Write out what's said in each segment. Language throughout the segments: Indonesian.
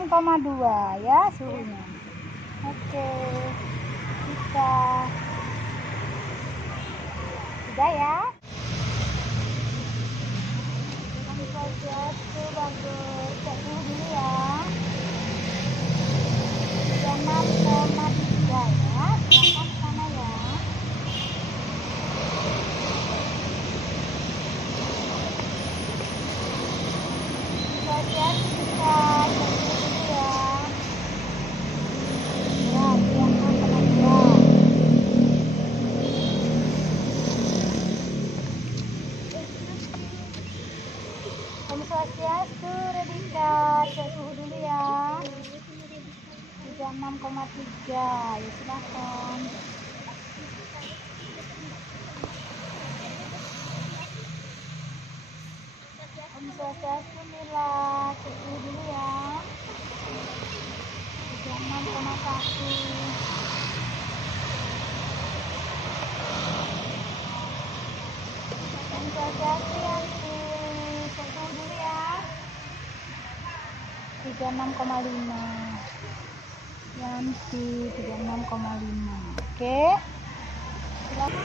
6,2 ya suhunya. Oke, kita sudah ya. Swastiastu, bagus. Cek suhu dulu ya. 36,3 ya. Silakan sana ya. Swastiastu, kita cek suhu dulu ya. Ya, 36,3. Om Swastiastu, Redika, cek suhu dulu ya. 36,3 ya, silakan. Om Swastiastu, Mila, cek suhu dulu ya. 36,1. Om Swastiastu, Yanti, cek suhu dulu ya. 36,5. Yanti 36,5. Oke. Silakan.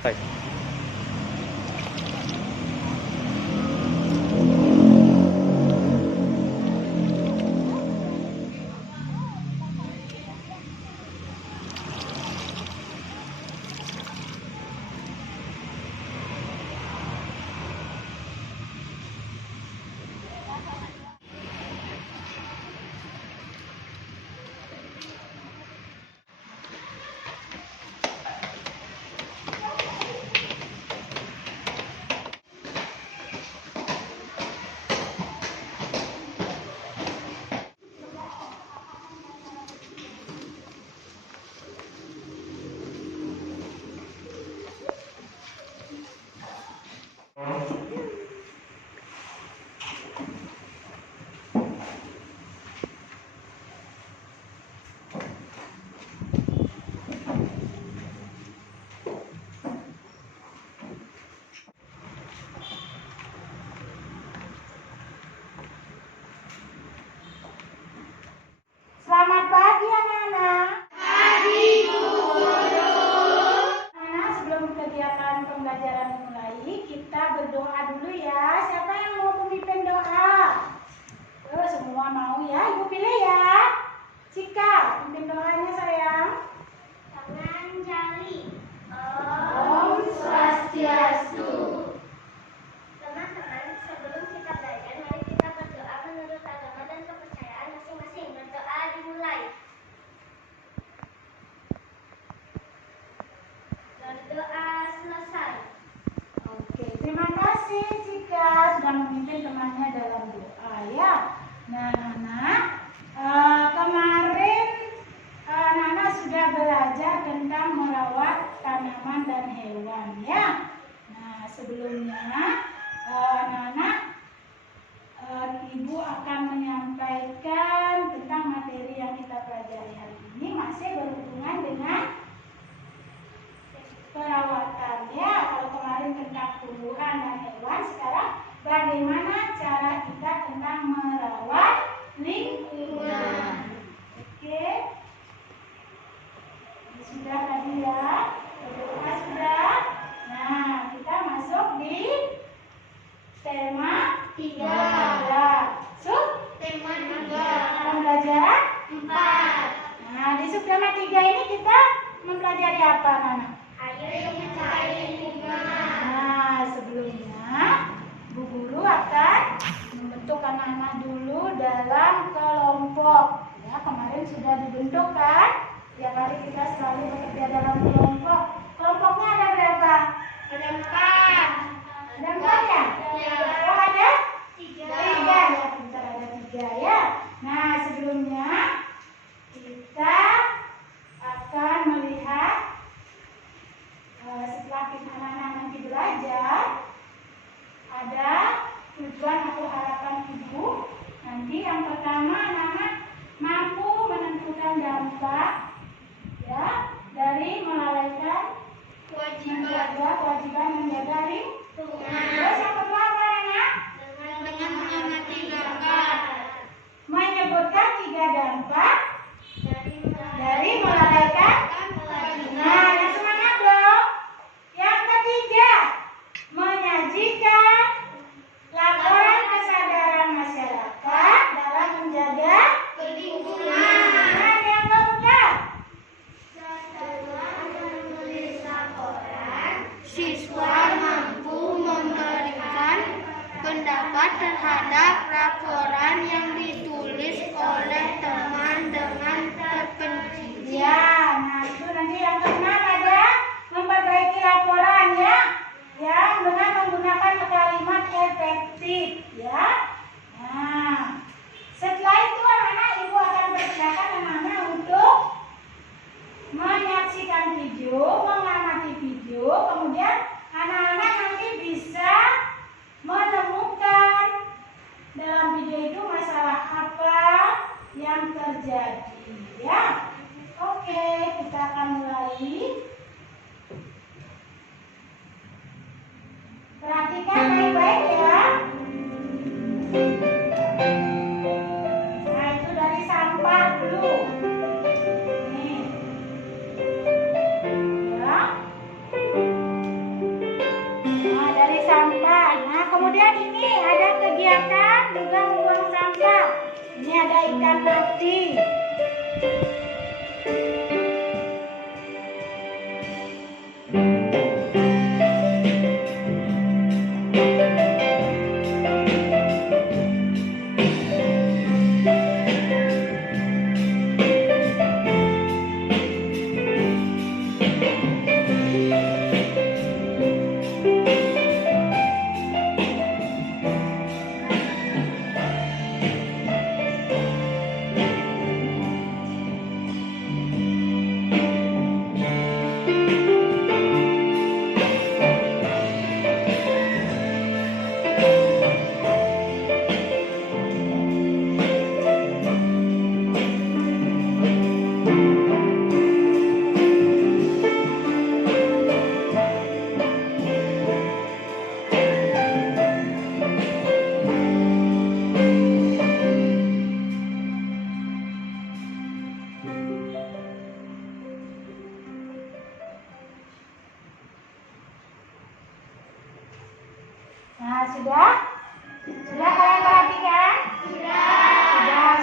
Baik. Selamat pagi anak-anak. Pagi Guru. Anak, sebelum kegiatan pembelajaran dimulai, kita berdoa dulu ya. Siapa yang mau memimpin doa? Semua mau ya, Ibu pilih ya. Cika, pimpin doanya sayang. Tangan jari. Om Swastiastu. Teman-teman, sebelum kita belajar, mari kita berdoa menurut agama dan kepercayaan masing-masing. Berdoa dimulai. Berdoa selesai. Oke, terima kasih Cika sudah memimpin temannya dalam doa ya. Nah, anak, kemarin anak-anak sudah belajar tentang merawat tanaman dan hewan ya. Nah, sebelumnya anak-anak, Ibu akan menyampaikan tentang materi yang kita pelajari hari ini, masih berhubungan dengan perawatan ya. Kalau kemarin tentang tumbuhan dan hewan, sekarang bagaimana cara kita tentang merawat lingkungan. Oke, ini sudah tadi ya, berdoa sudah. Nah, kita masuk di tema 3. Tema 3. Pembelajaran 4. Nah, di subtema 3 ini kita mempelajari apa, Nana? Ayo mencari lingkungan. Nah, sebelumnya Bu Guru akan membentuk anak-anak dulu dalam kelompok. Ya, kemarin sudah dibentuk kan? Tiap hari kita selalu bekerja dalam kelompok. Kelompoknya ada berapa? Ada 4. Ada 4 ya? Ya. Oh, ada 3. 3 ya, pintar. baik. Perhatikan baik-baik ya. Nah, itu dari sampah dulu. Nih. Ya. Nah, dari sampah. Nah, kemudian ini ada kegiatan juga membuang sampah. Ini ada ikan mati. Nah, sudah? Sudah kalian perhatikan?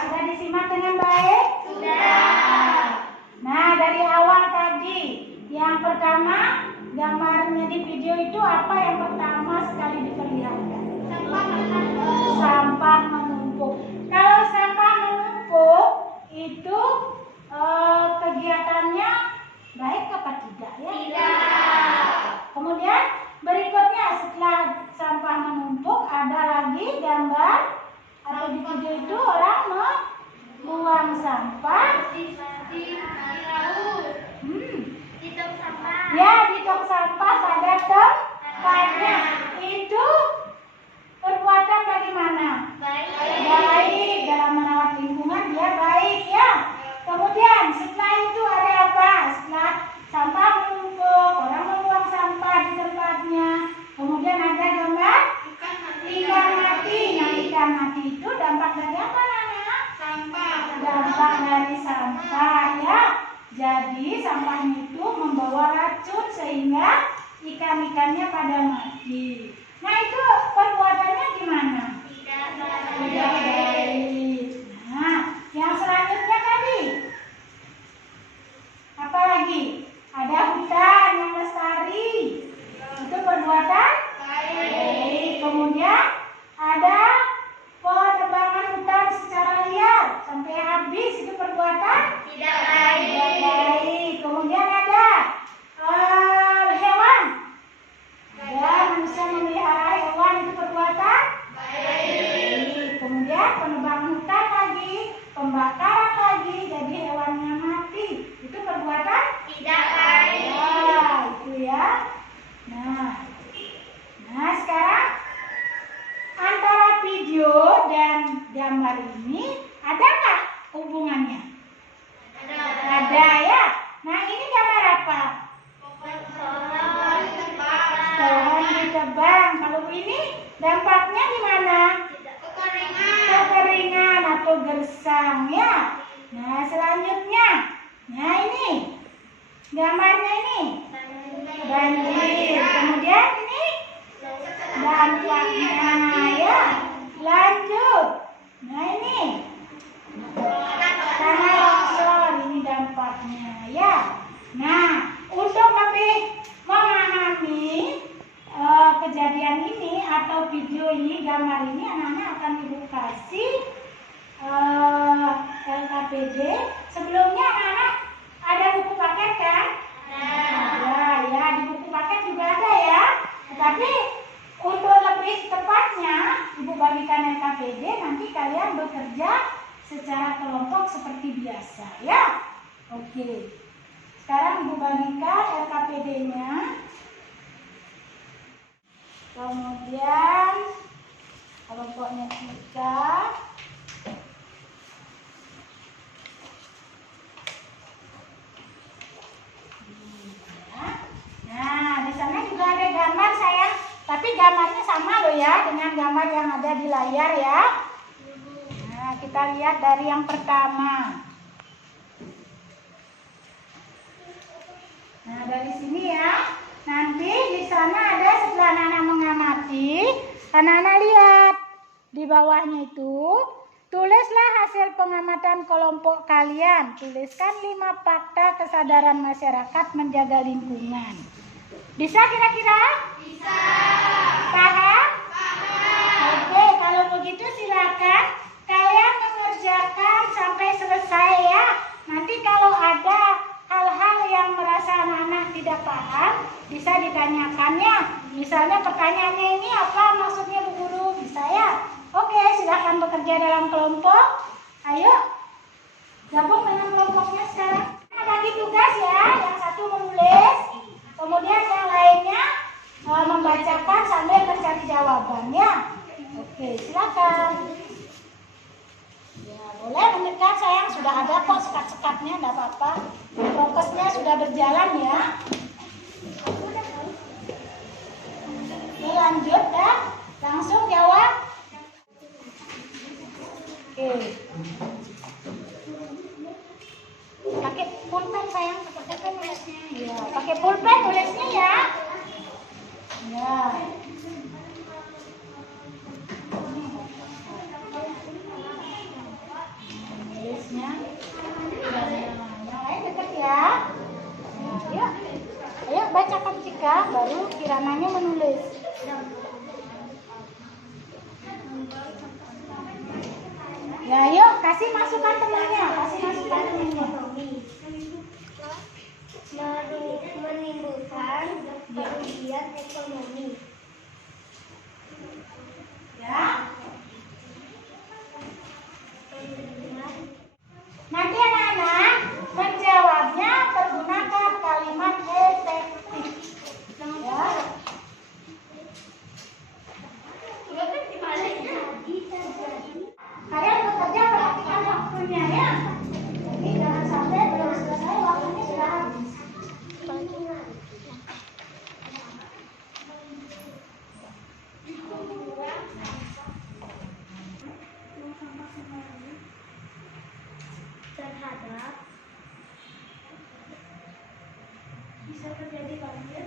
Sudah disimak dengan baik? Nah, dari awal tadi, yang pertama, gambarnya di video itu apa yang pertama sekali diperlihatkan? Sampah menumpuk. Kalau sampah menumpuk, itu kegiatannya baik apa tidak ya? Kemudian berikutnya setelah sampah menumpuk ada lagi gambar atau di video itu orang membuang sampah Di laut. Di tong sampah. ya di tong sampah pada tempatnya. Itu perbuatan bagaimana? Baik dalam merawat lingkungan dia baik ya. Kemudian setelah itu ada apa? Setelah sampah menumpuk, orang membuang sampah di tempatnya. Kemudian ada gambar ikan mati. Nah, ikan mati itu dampak dari apa Nana? Dampak dari sampah ya. Jadi sampahnya itu membawa racun sehingga ikan-ikannya pada mati. Nah, itu perbuatannya gimana? Tidak baik. Nah, yang selanjutnya tadi apa lagi? Ada hutan yang lestari. Itu perbuatan baik. Kemudian ada penebangan hutan secara liar sampai habis. Itu perbuatan Tidak baik. Kemudian ada hewan. Ya, manusia memelihara hewan. Itu perbuatan baik. Kemudian penebangan hutan lagi, pembakaran lagi, jadi hewannya mati. Itu perbuatan Tidak baik. ya, itu ya. Nah sekarang antara video dan gambar ini ada nggak hubungannya? Ada ya. Nah, ini gambar apa? Pohon ditebang. Kalau ini dampaknya di mana? Kekeringan atau gersang ya. Nah, selanjutnya. Nah, ini gambarnya ini banjir. Kemudian ini dampaknya ya. Lanjut. Nah, ini tanah longsor. Ini dampaknya ya. Nah, untuk lebih memahami kejadian ini atau video ini, gambar ini, anak-anak akan ibu kasih LKPD. Sebelumnya anak-anak ada buku paket kan? Ada ya, di buku paket juga ada ya. Tetapi untuk lebih tepatnya ibu bagikan LKPD, nanti kalian bekerja secara kelompok seperti biasa ya. Oke. Sekarang ibu bagikan LKPD-nya. Kemudian kelompoknya 3. gambar yang ada di layar ya. Nah, kita lihat dari yang pertama. Nah, dari sini ya. Nanti di sana ada setelah anak-anak mengamati, anak-anak lihat di bawahnya itu, tulislah hasil pengamatan kelompok kalian. Tuliskan 5 fakta kesadaran masyarakat menjaga lingkungan. Bisa kira-kira? Bisa. Paham? Paham. Oke, kalau begitu silakan kalian mengerjakan sampai selesai ya. Nanti kalau ada hal-hal yang merasa anak-anak tidak paham, bisa ditanyakannya. Misalnya pertanyaannya ini apa maksudnya Bu Guru? Bisa ya? Oke, silakan bekerja dalam kelompok. Ayo, gabung dengan kelompoknya sekarang. Nah, bagi tugas ya, yang satu menulis, kemudian yang lainnya membacakan sambil mencari jawabannya. Oke, silakan. Ya, boleh mendekat sayang, sudah ada kok sekat-sekatnya, tidak apa-apa. Prokesnya sudah berjalan ya. Oke, lanjut dah. Langsung jawab. Oke. Pakai pulpen sayang, pakai tulisnya. Ya, pakai pulpen tulisnya ya. Ya. Tulisnya. Yang lain dekat ya. Nah, yuk. Ayo bacakan Cika, baru Kirananya menulis. Ya, yuk kasih masukan temannya, Menimbulkan kerugian ekonomi. Ya. Nanti anak-anak menjawabnya menggunakan kalimat efektif. Ya. Kalian bekerja perhatikan waktunya ya. Jadi jangan sampai belum selesai waktunya sudah habis. Terhadap Bisa terjadi banjir.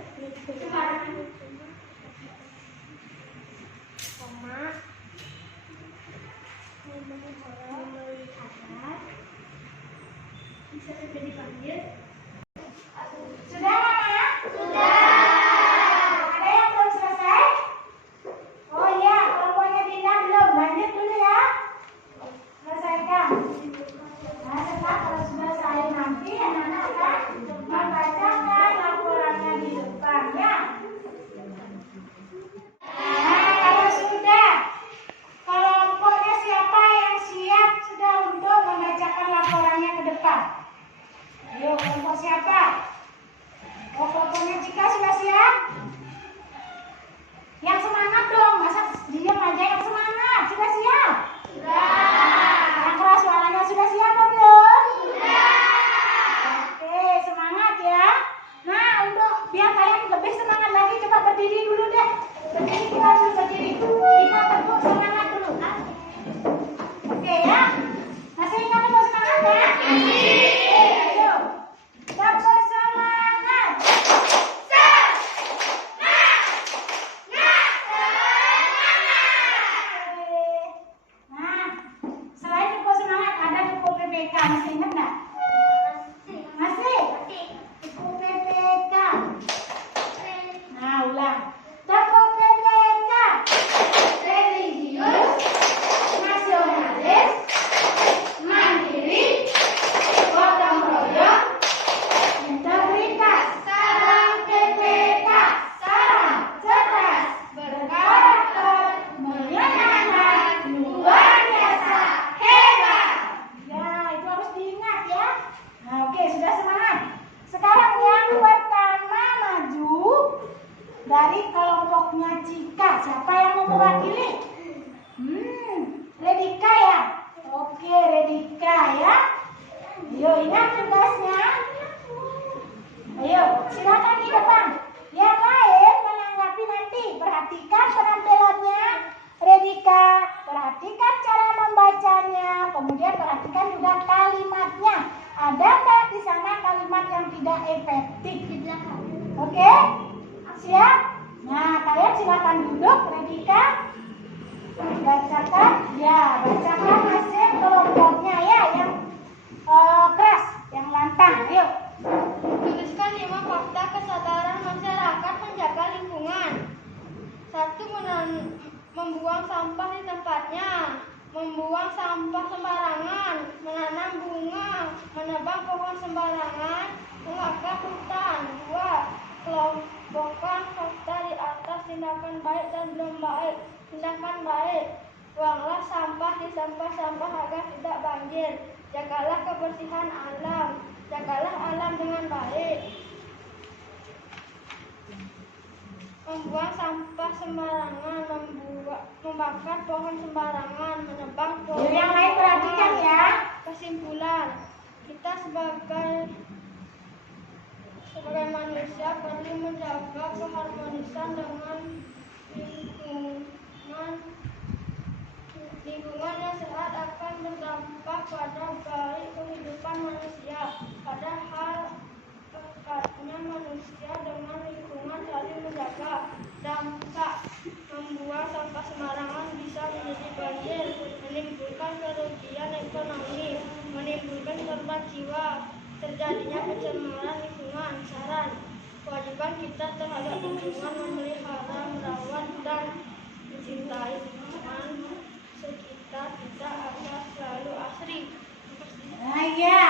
Bisa terjadi banjir. Sudah Mama? Sudah. Ada yang belum selesai? Oh iya, kelompoknya Dinda belum. Lanjut dulu ya. Selesaikan. Nah, setelah kalau sudah selesai nanti anak-anak akan membacakan laporannya di depan ya. Nah, kalau sudah, kelompoknya siapa yang siap sudah untuk membacakan laporannya ke depan? Ayo, kelompok siapa? Oh, kelompoknya Cika sudah siap? Yang semangat dong, masa diam aja, yang semangat. Sudah siap? Sudah. Yang keras suaranya sudah siap atau belum? Sudah. Oke, semangat ya. Nah, untuk biar kalian lebih semangat lagi, coba berdiri dulu deh. Berdiri, kita dulu berdiri. Kita teguk semangat dulu. Oke ya. Masih ingat untuk semangat ya? Ayo. Kita bersama. Oke? Siap? Nah, kalian silakan duduk, Redika. Bacakan, ya, bacakan hasil kelompoknya ya, yang keras, yang lantang. Yuk. Tuliskan 5 fakta kesadaran masyarakat menjaga lingkungan. 1. Membuang sampah di tempatnya. Membuang sampah sembarangan. Menanam bunga. Menebang pohon sembarangan. Membakar hutan. 2. Kelompokkan fakta di atas tindakan baik dan belum baik. Tindakan baik: buanglah sampah di sampah-sampah agar tidak banjir. Jagalah kebersihan alam. Jagalah alam dengan baik. Membuang sampah sembarangan, membakar pohon sembarangan, menebang pohon. Yang lain perhatikan ya. Kesimpulan: kita sebagai manusia perlu menjaga keharmonisan dengan lingkungan yang sehat akan berdampak pada baik kehidupan manusia. Padahal dekatnya manusia dengan lingkungan saling menjaga. Dampak: membuang sampah sembarangan bisa menjadi banjir, menimbulkan kerugian ekonomi, menimbulkan korban jiwa, terjadinya pencemaran lingkungan. Saran: kewajiban kita terhadap lingkungan memelihara, merawat, dan mencintai lingkungan sekitar kita agar selalu asri. Nah ya,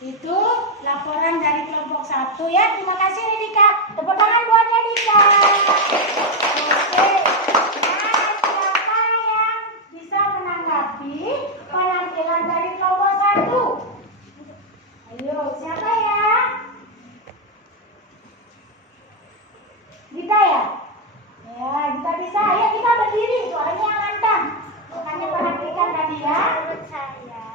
itu laporan dari kelompok 1 ya. Terima kasih Redika. Tepuk tangan buat Redika. Oke. Nah, siapa yang bisa menanggapi penampilan dari kelompok 1? Ayo, siapa ya? Gita ya? Ya, Gita bisa. Ayo kita berdiri, suaranya yang lantang. Makanya perhatikan tadi ya. Menurut saya,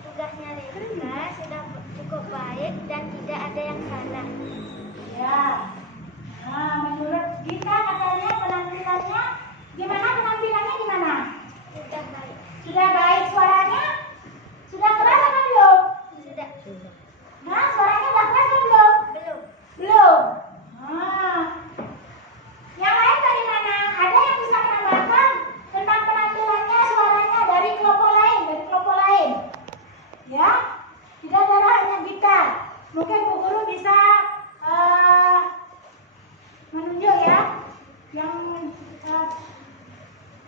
tugasnya Redika sudah cukup baik dan tidak ada yang salah. Ya. Nah, menurut Gita katanya penampilannya gimana? Penampilannya gimana? Sudah baik. Sudah baik suaranya? Sudah keras apa belum? Sudah. Nah, suaranya udah keras apa belum? Belum. Belum. Nah. Yang lain bagaimana? Ada yang bisa menambahkan tentang penampilannya, suaranya dari kelompok lain? Ya? Tidak ada hanya Gita. Mungkin Bu Guru bisa menunjuk ya. Yang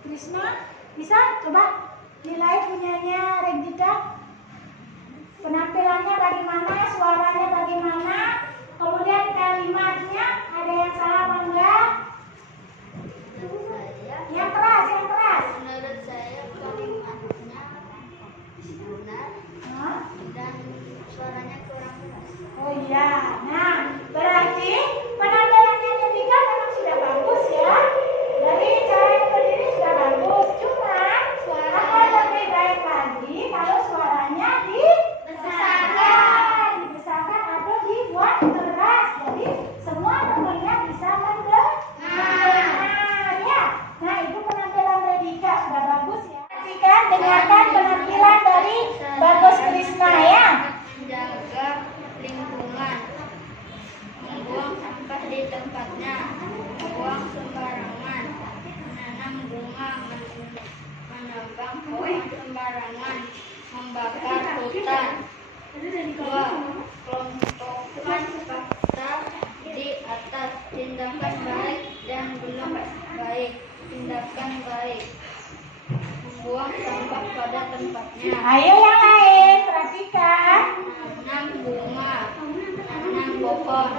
Krisna bisa coba nilai punyanya Regita. Penampilannya bagaimana, suaranya bagaimana, kemudian kalimatnya ada yang salah apa enggak? Yang keras. Menurut saya kalimatnya benar Hah? dan suaranya kurang keras. Oh iya, nah berarti penampilannya Regita memang sudah bagus ya. Dari cara berdiri sudah bagus, cuma akan lebih baik lagi kalau suaranya dibesarkan atau dibuat keras. Jadi semua temannya bisa mendengar ya. Nah itu penampilan Redika sudah bagus ya. Perhatikan, dengarkan penampilan dari Bagus Krisna ya. Menjaga lingkungan, membuang sampah di tempatnya, membuang sembarangan, menanam bunga, menebang pohon sembarangan, membakar hutan. 2. Kelompokkan fakta di atas: tindakan baik dan belum baik. Tindakan baik: membuang sampah pada tempatnya. Ayo yang lain, perhatikan. Menanam bunga, menanam pohon.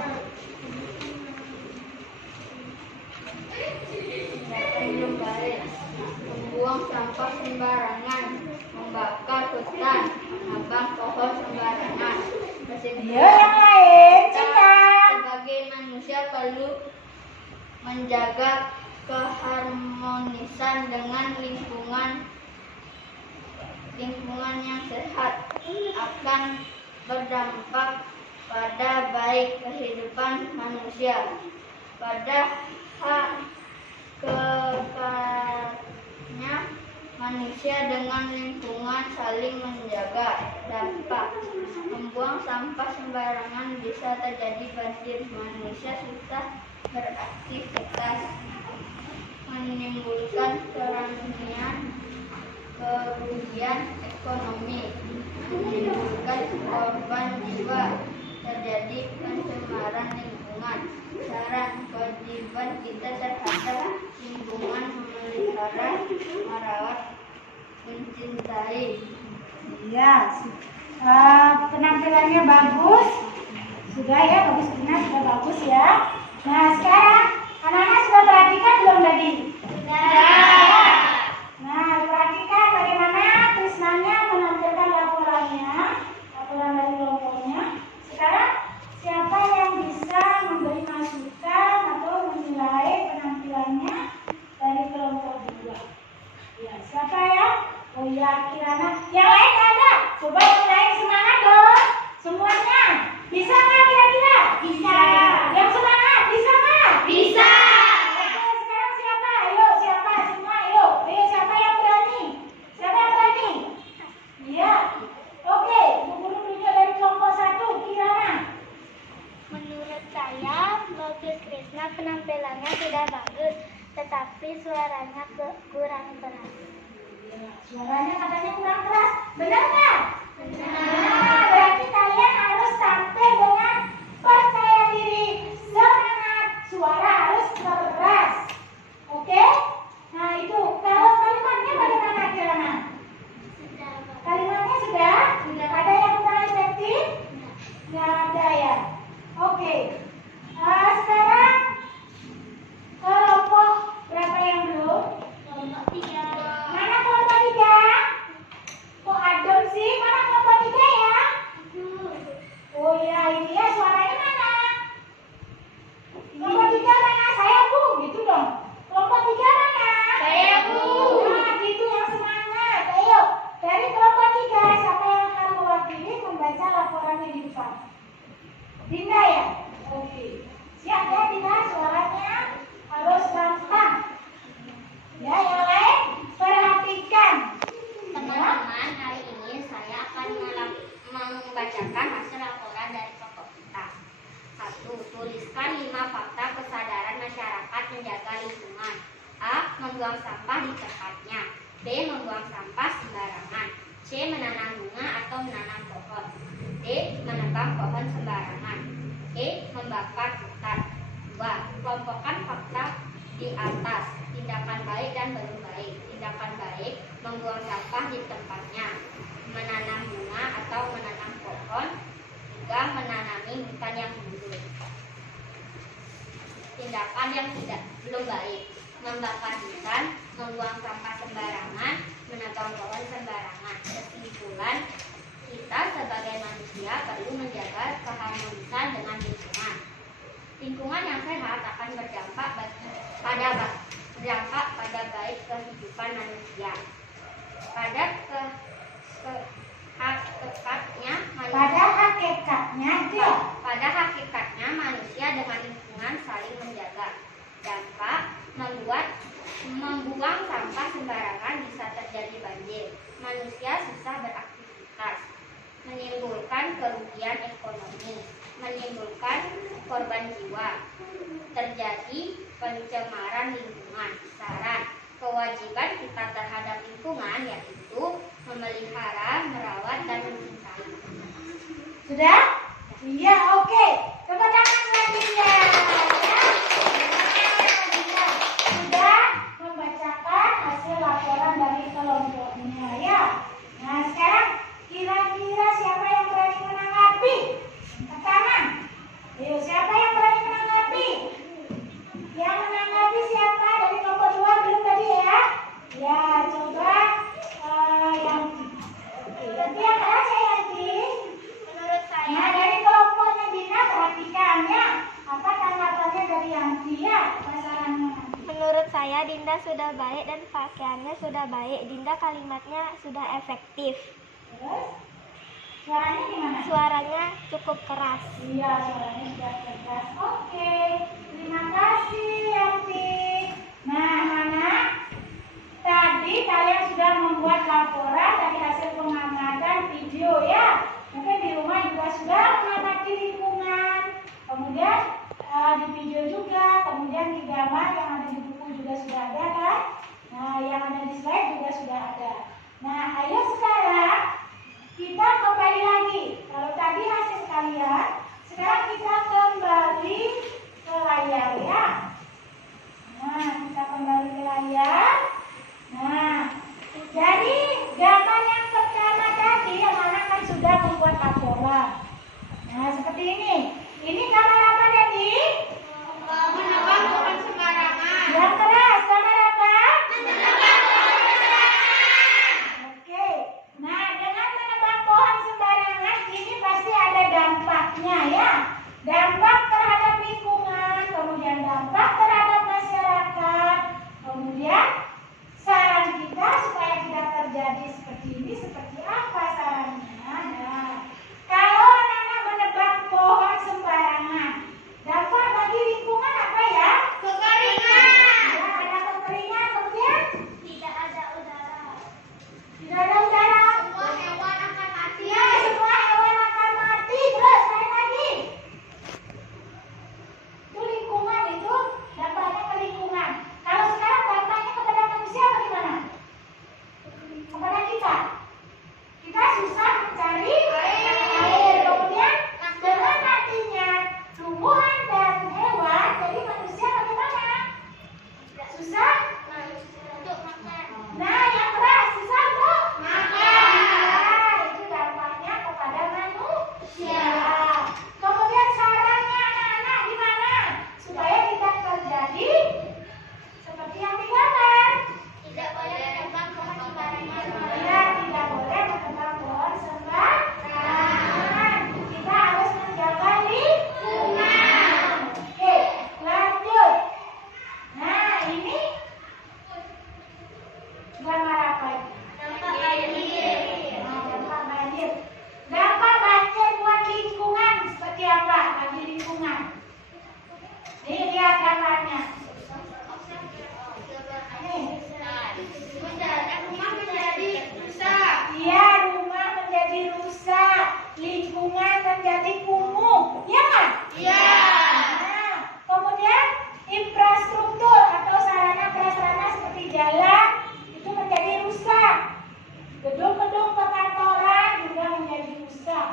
Tindakan belum baik: membuang sampah sembarangan, membakar hutan, menebang pohon sembarangan. Ayo yang lain, Cina. Sebagai manusia perlu menjaga keharmonisan dengan lingkungan yang sehat akan berdampak pada baik kehidupan manusia. Pada hakikatnya manusia dengan lingkungan saling menjaga. Dampak: Membuang sampah sembarangan bisa terjadi banjir. Manusia susah beraktivitas, menimbulkan kerugian ekonomi, menimbulkan korban jiwa, terjadi pencemaran lingkungan. Saran kewajiban kita terhadap lingkungan: memelihara, merawat, mencintai. Iya, penampilannya bagus. Sudah ya, bagus benar, sudah bagus ya. Nah, sekarang anak-anak sudah perhatikan belum tadi? Sudah. Nah, perhatikan bagaimana Krisnanya menampilkan laporan dari kelompoknya. Sekarang siapa yang bisa memberi masukan atau menilai penampilannya dari kelompok 2? Ya, siapa ya? Oh ya, Kirana. Yang lain ada. Coba yang lain semangat dong. Semuanya. Bisa nggak kira-kira? Bisa. Yang semangat, bisa nggak? Bisa. Oke, sekarang siapa? Ayo, siapa? Semua, ayo. Ayo, siapa yang berani? Siapa yang berani? Iya. Oke, Bu Guru tunjuk dari kelompok 1, Kirana. Menurut saya, Bagus Krisna penampilannya sudah bagus, tetapi suaranya kurang keras. Suaranya katanya kurang keras. Benar nggak? Benar. Berarti kalian harus tampil dengan percaya diri, semangat. Suara harus keras. Oke? Nah itu. Kalau kalimatnya bagaimana Kirana? Kalimatnya sudah? Ada yang kurang efektif? Nggak ada ya. Oke. Sekarang kelompok berapa yang belum? Kelompok 3. Mana kelompok 3? Kok adem sih? Mana kelompok 3 ya? Oh ya, ini ya suaranya mana? Kelompok 3 mana? Saya Bu, gitu dong. Kelompok 3 mana? Saya Bu. Nah, gitu yang semangat. Ayo, dari kelompok 3 siapa yang akan mewakili membaca laporannya di depan? Dinda ya? Oke. Siap ya Dinda, suaranya harus lantang. Ya, yang lain perhatikan. Teman-teman, hari ini saya akan membacakan hasil laporan dari kelompok kita. 1. Tuliskan 5 fakta kesadaran masyarakat menjaga lingkungan. A. Membuang sampah di tempatnya. B. Membuang sampah sembarangan. C. Menanam bunga atau menanam pohon. D. Menebang pohon sembarangan. E. Membakar hutan. 2. Kelompokkan fakta di atas. Tindakan baik dan belum baik. Tindakan baik, membuang sampah di tempatnya, menanam bunga atau menanam pohon, juga menanami hutan yang gundul. Tindakan yang belum baik, membakar hutan, membuang sampah sembarangan, menebang pohon sembarangan. Kesimpulan, kita sebagai manusia perlu menjaga keharmonisan dengan lingkungan. Lingkungan yang sehat akan berdampak pada baik kehidupan manusia. Pada hakikatnya manusia dengan lingkungan saling menjaga. Dampak membuang sampah sembarangan bisa terjadi banjir. Manusia susah beraktivitas, menimbulkan kerugian ekonomi, menimbulkan korban jiwa, terjadi pencemaran lingkungan. Saran kewajiban kita terhadap lingkungan yaitu memelihara, merawat, dan mencintai. Sudah? Iya, oke. Tepuk tangan lagi ya. Sudah membacakan hasil laporan dari kelompoknya ya. Nah, sekarang kira-kira siapa yang berani menanggapi? Ke kanan. Ayo, siapa yang berani menanggapi? Yang menanggapi siapa? Dari kelompok 2 belum tadi ya? Ya, coba Yanti. Oke, Yanti yang mana saya Yanti? Menurut saya, Nah, dari kelompoknya Dina perhatikan ya. Apa tanggapannya dari Yanti ya? Pasarannya nanti. Menurut saya, Dinda sudah baik dan pakaiannya sudah baik. Dinda kalimatnya sudah efektif. Terus? Suaranya gimana? Suaranya cukup keras. Iya, suaranya sudah tegas. Oke, terima kasih Yanti. Nah, anak-anak, tadi kalian sudah membuat laporan dari hasil pengamatan video ya. Mungkin di rumah semua juga sudah mengamati lingkungan. Kemudian di video juga, kemudian di gambar yang ada di buku juga sudah ada kan? Nah, yang ada di slide juga sudah ada. Nah, ayo sekarang kita kembali lagi. Kalau tadi hasil kalian, sekarang kita kembali ke layar ya. Nah, kita kembali ke layar. Nah, jadi gambar yang pertama tadi yang anak kan sudah membuat laporan. Nah, seperti ini. Ini gambar apa tadi? Menebang pohon sembarangan. Yang keras, gambar apa? Oke. Nah, dengan menebang pohon sembarangan ini pasti ada dampaknya ya. Dampak terhadap lingkungan, kemudian dampak terhadap masyarakat. Kemudian saran kita supaya tidak terjadi seperti ini, seperti apa sarannya? Nah, kalau anak-anak menebang pohon sembarangan, dampak bagi lingkungan apa ya? Kekeringan. Ya, ada kekeringan, kemudian Tidak ada udara. tidak ada udara. Semua hewan akan mati. Ya, semua hewan akan mati. Terus lain lagi. Itu lingkungan, itu dampaknya ke lingkungan. Kalau sekarang dampaknya kepada manusia bagaimana? Kepada kita. Kita susah mencari air. Kemudian dengan matinya tumbuhan dan hewan, jadi manusia bagaimana? Susah? Untuk makan. Nah, yang keras susah untuk Makan. Nah, itu dampaknya kepada manusia. Kemudian sarannya anak-anak gimana? Supaya tidak terjadi seperti yang digambar. Tidak boleh menebang pohon sembarangan. Ya, tidak boleh menebang pohon sembarangan. Kita harus menjaga lingkungan. Oke, lanjut. Nah, ini gambar apa ini? Dampak banjir. Nah, dampak banjir. Dampak banjir buat lingkungan seperti apa bagi lingkungan? Ini lihat gambarnya. Nih. Rumah menjadi rusak. Iya, rumah menjadi rusak, lingkungan menjadi kumuh, ya kan? Iya. Nah, kemudian infrastruktur atau sarana prasarana seperti jalan itu menjadi rusak. Gedung-gedung perkantoran juga menjadi rusak.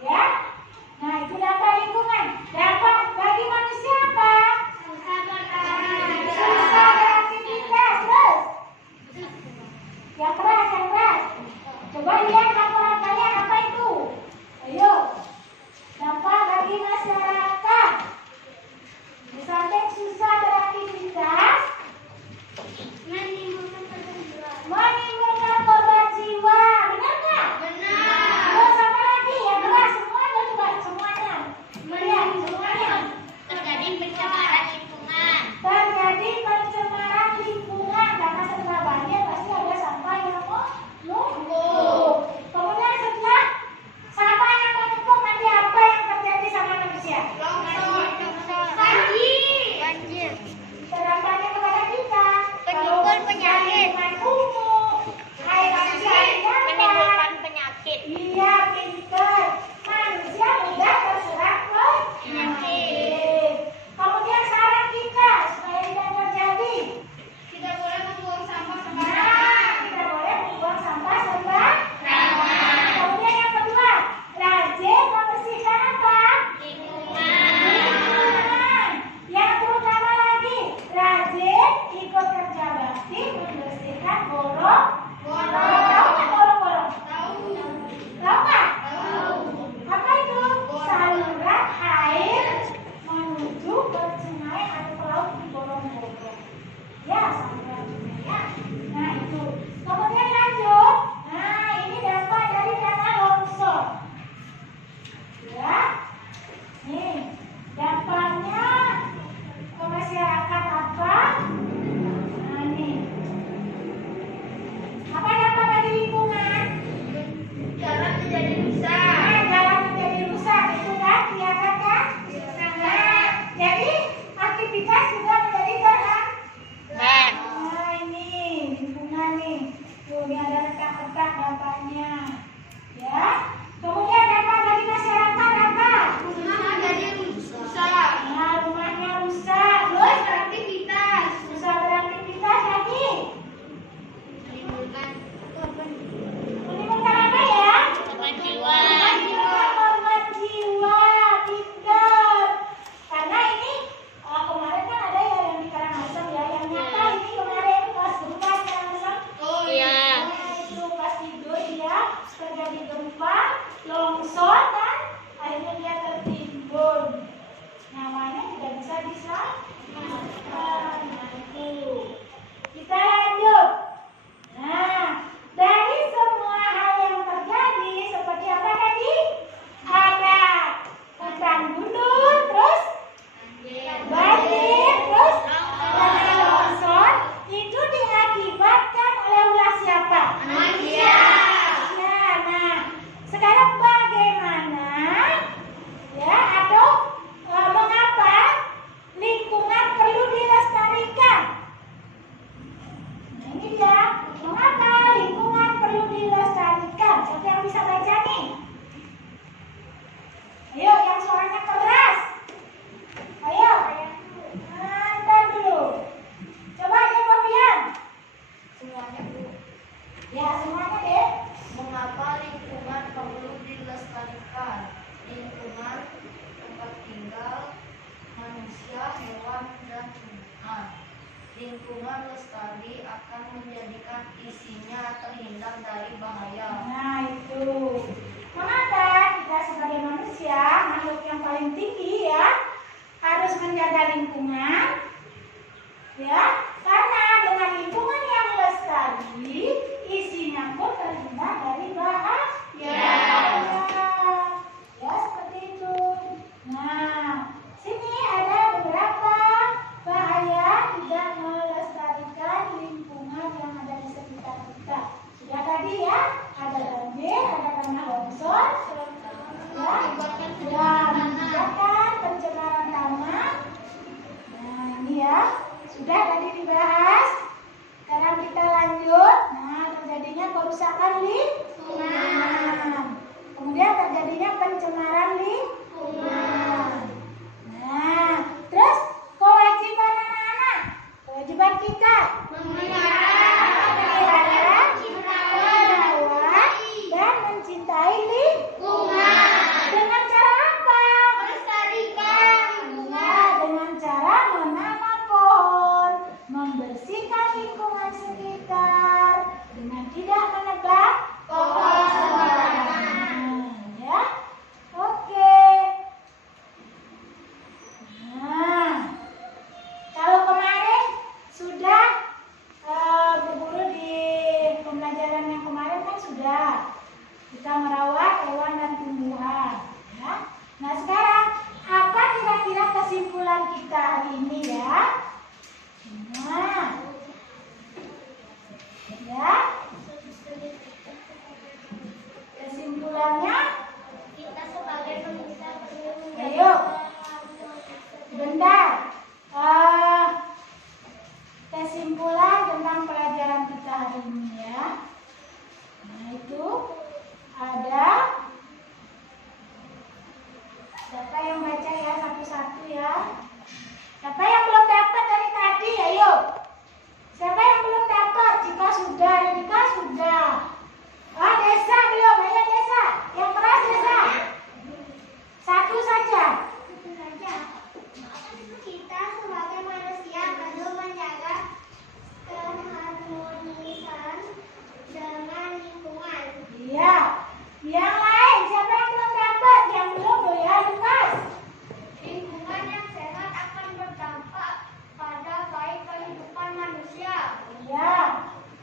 Ya. Nah, itu dampak lingkungan. Dampak bagi manusia apa? Susah beraktivitas. Terus yang keras, yang keras. Coba lihat laporan kalian apa itu? Ayo. Dampak bagi masyarakat. Di samping susah beraktivitas, menimbulkan korban jiwa. Benar nggak? Benar. Terus apa lagi? Yang keras semuanya, coba semuanya. Lihat semuanya. Terjadi pencemaran lingkungan. Terjadi pencemaran lingkungan karena setelah banjir pasti ada sampah yang menumpuk. Nah, itu. Kita lanjut. Nah, dari semua hal yang terjadi seperti apa tadi? Ada hutan gundul, terus banjir, terus tanah longsor. Itu diakibatkan oleh ulah siapa? Manusia. Ya, nah, sekarang bagaimana ya atau mengapa lingkungan perlu dilestarikan? Nah, ini dia. Mengapa lingkungan perlu dilestarikan? Siapa yang bisa baca nih? Ayo, yang suaranya keras. Ayo. Ntar dulu. Coba aja Fabian. Semuanya Bu. Ya, semuanya deh. Mengapa lingkungan perlu dilestarikan? Lingkungan tempat tinggal manusia, hewan, dan tumbuhan. Lingkungan lestari akan menjadikan isinya terhindar dari bahaya. Nah, itu. Mengapa kita sebagai manusia, makhluk yang paling tinggi ya, harus menjaga lingkungan? Ya, karena dengan lingkungan yang lestari, isinya pun terhindar dari bahaya. Ya, seperti itu. Nah, sini ada beberapa bahaya tidak melestarikan lingkungan yang ada di sekitar kita. Sudah tadi ya, ada banjir, ada tanah longsor, ya, dan menyebabkan pencemaran tanah. Nah, ini ya, sudah tadi dibahas. Sekarang kita lanjut. Nah, terjadinya kerusakan lingkungan. Kemudian terjadinya pencemaran lingkungan. Nah, terus kewajiban anak-anak, kewajiban kita memelihara, merawat, dan mencintai lingkungan. Dengan cara apa? Ya, dengan cara menanam pohon, membersihkan lingkungan sekitar, dengan tidak menebang pohon sembarangan. Ya, oke. Nah, kalau kemarin sudah berguru di pembelajaran yang kemarin kan sudah kita merawat hewan dan tumbuhan. Ya. Nah, sekarang apa kira-kira kesimpulan kita hari ini ya? Nah, ya, kesimpulannya, Kita sebagai manusia perlu ayo, bentar. Kesimpulan tentang pelajaran kita hari ini ya. Nah, itu ada. Siapa yang baca ya satu-satu ya? Siapa yang belum dapat dari tadi? Ayo. Siapa yang belum dapat? Jika sudah, jika sudah. Ah, Desa belum. Ayo Desa. Yang keras Desa. Satu saja. Kita sebagai manusia perlu menjaga keharmonisan dengan lingkungan. Iya. Yang lain siapa yang belum dapat? Yang belum ya Lukas. Lingkungan yang sehat akan berdampak pada baik kehidupan manusia. Iya.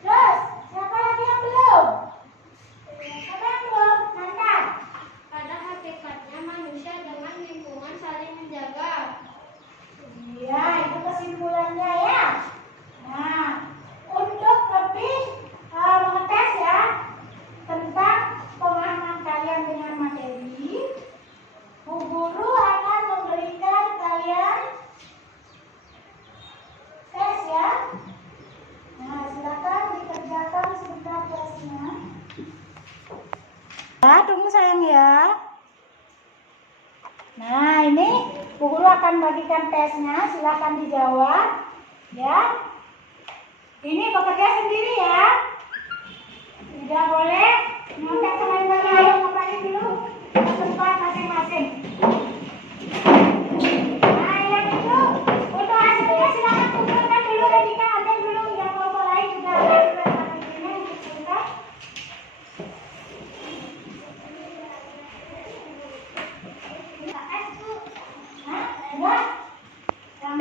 Terus siapa lagi yang belum? Siapa yang belum? Nanda. Pada hakikatnya manusia dengan lingkungan saling menjaga. Iya, itu kesimpulannya ya. Nah, untuk lebih mengetes ya tentang pemahaman kalian dengan materi, Bu Guru akan memberikan kalian tes ya. Nah, silakan dikerjakan sebentar tesnya. Ya, tunggu sayang ya. Nah, ini Bu Guru akan bagikan tesnya, silakan dijawab ya. Ini bekerja sendiri ya. Tidak boleh nyontek selain ayo kembali dulu ke tempat masing-masing. Nah, yang itu untuk hasilnya silakan kumpulkan dulu dan jika ada dulu yang foto lain juga ada di sini dikumpulkan. Hah? Enggak? Yang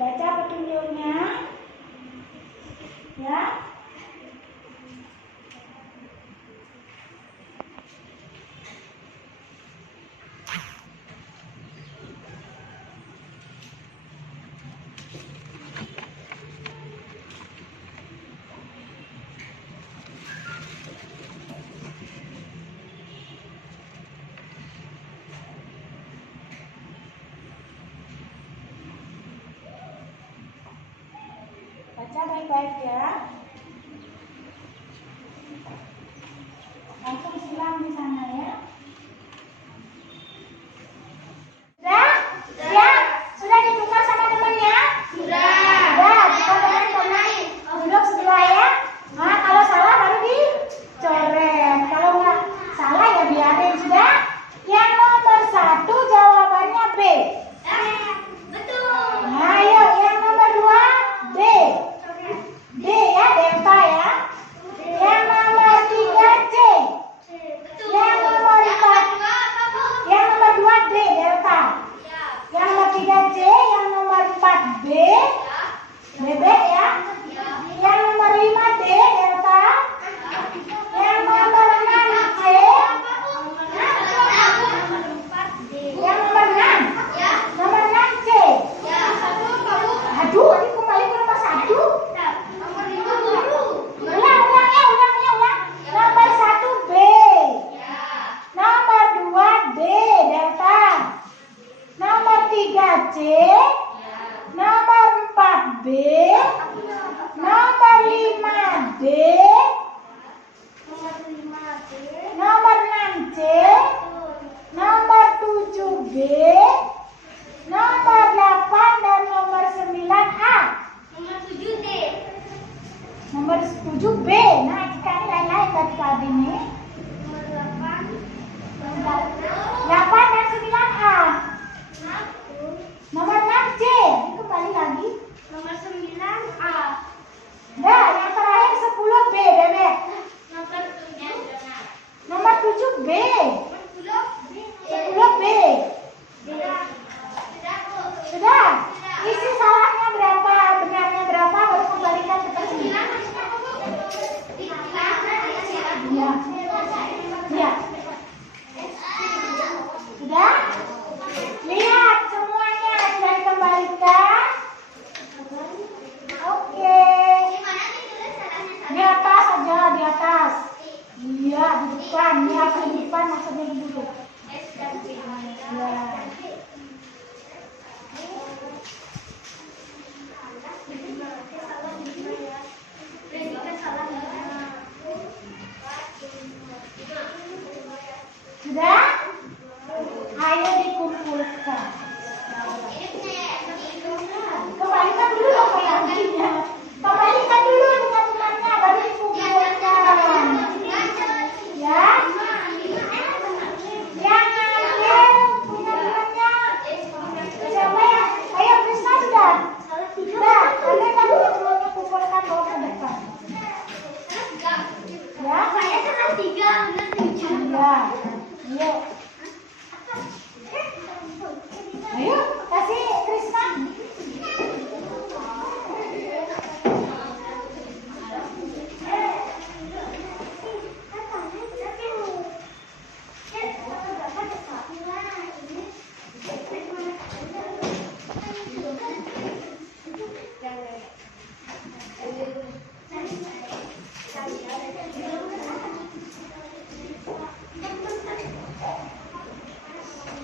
Baca petunjuknya. Ya. Baca baik-baik ya. Langsung silang di sana ya. Sudah? Siap? Sudah ditukar sama temannya? Sudah. Sudah, bukan teman-teman. Duduk sebelah ya. Nah, kalau salah baru dicoret. Kalau nggak salah ya biarin. Sudah? Yang nomor 1 jawabannya B. Betul. Nah, ayo yang nomor 2 D. D ya, delta ya. Yang nomor 3 C. Yang nomor 4. Yang nomor 2 D, delta. Yang nomor 3 C, yang nomor 4 B. Bebek ya. Yang nomor 5 D, delta. Yang nomor 6 C. Yang nomor 6. Nomor 6 C. Aduh, ini kembali ke nomor 1. Ulang. Nomor 1 B. Nomor 2 D, delta. Nomor 3 C. Nomor 4 B. Nomor 5 D. Nomor 6 C. Nomor 7 B. Nomor 8 dan nomor 9 A. Nomor 7 B. Nah, jika ini lain-lain dari tadi nih. 8 dan 9 A. Nomor 6 C. Ini kembali lagi. Nah, yang terakhir 10 B, bebek. Nomor 7 B. 10 B. Sudah? Isi salahnya berapa, benarnya berapa, baru kembalikan ke sini. Iya. Iya. Sudah? Lihat semuanya sudah dikembalikan. Oke. Di atas aja, di atas. Iya, di depan. Iya, di depan maksudnya duduk. Iya. Sudah? Ayo dikumpulkan. Kembalikan dulu dong pengantinnya. Kembalikan dulu dengan temannya, baru dikumpulkan. Ya? Yang ambil punya temannya. Siapa ya? Ayo Krisna sudah? Sudah. Anda kan belum kumpulkan bawa ke depan. Ya? Saya salah 3, benar 7. Ya. Ayo. Ayo, kasih Krisna.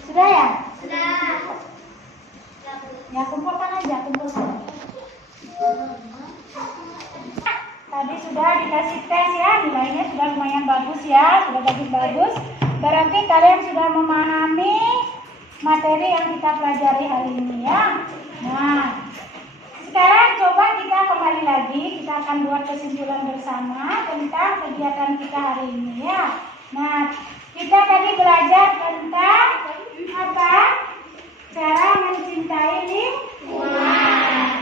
Sudah ya? Ya, kumpulkan aja, kumpulkan. Tadi sudah dikasih tes ya, nilainya sudah lumayan bagus ya, sudah bagus-bagus. Berarti kalian sudah memahami materi yang kita pelajari hari ini ya. Nah, sekarang coba kita kembali lagi, kita akan buat kesimpulan bersama tentang kegiatan kita hari ini ya. Nah, kita tadi belajar tentang apa? Cara mencintai lingkungan.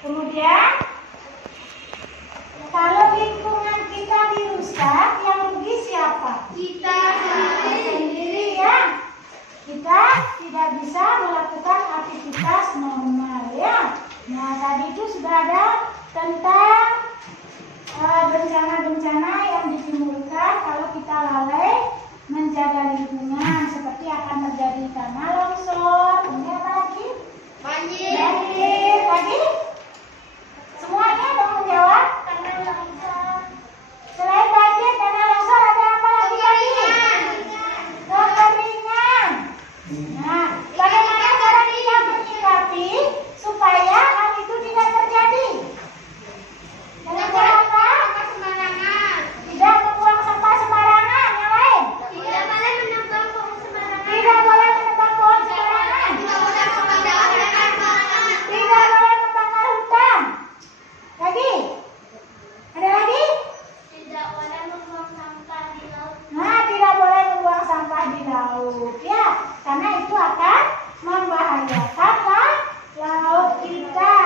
Kemudian, kalau lingkungan kita dirusak, yang rugi siapa? Kita Sendiri ya. Kita tidak bisa melakukan aktivitas normal. tadi itu sudah ada tentang bencana-bencana yang ditimbulkan kalau kita lalai menjaga lingkungan, seperti akan terjadi tanah longsor, kemudian apa lagi? Banjir lagi? Semuanya dong menjawab. Tanah longsor. Selain banjir, tanah longsor ada apa lagi? Kekeringan. Nah, bagaimana cara kita menyikapi supaya hal itu tidak terjadi? Dengan cara apa? Tidak membuang sampah sembarangan. Yang lain? Tidak boleh menebang pohon sembarangan. Tidak boleh menebang pohon sembarangan. Tidak boleh membakar sembarangan. Tidak boleh membakar hutan. Lagi? Ada lagi? Tidak boleh membuang sampah di laut. Nah, tidak boleh membuang sampah di laut. Ya, karena itu akan membahayakan laut kita.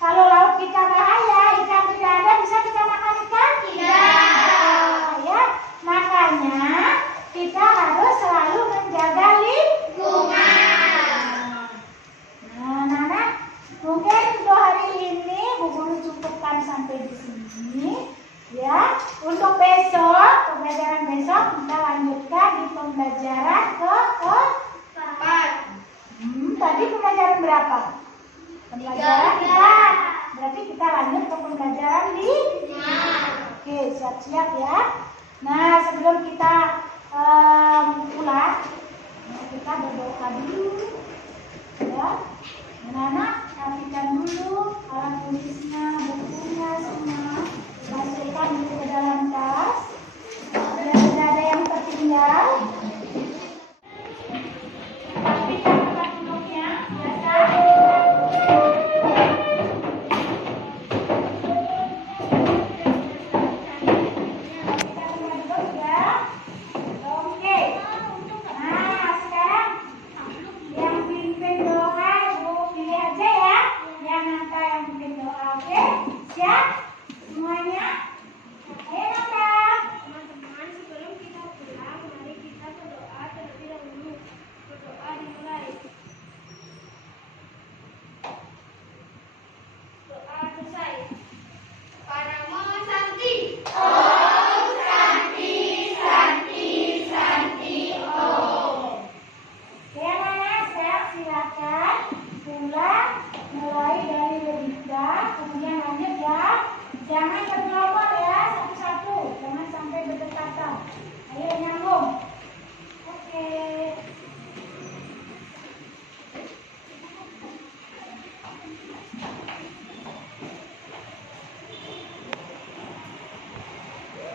Kalau laut kita bahaya, ikan tidak ada, bisa kita makan ikan? Tidak. Ya, makanya kita harus selalu menjaga lingkungan. Nah, Nana, mungkin untuk hari ini Bu Guru cukupkan sampai di sini. Ya, untuk besok, pembelajaran besok kita lanjutkan di pembelajaran keempat. Tadi pembelajaran berapa? Pembelajaran 4. Berarti kita lanjut ke pembelajaran 5. Oke, siap-siap ya. Nah, sebelum kita pulang, kita berdoa dulu. Ya, anak-anak rapikan dulu alat tulisnya, bukunya semua. Masukkan dulu ke dalam tas. Biar tidak ada yang tertinggal.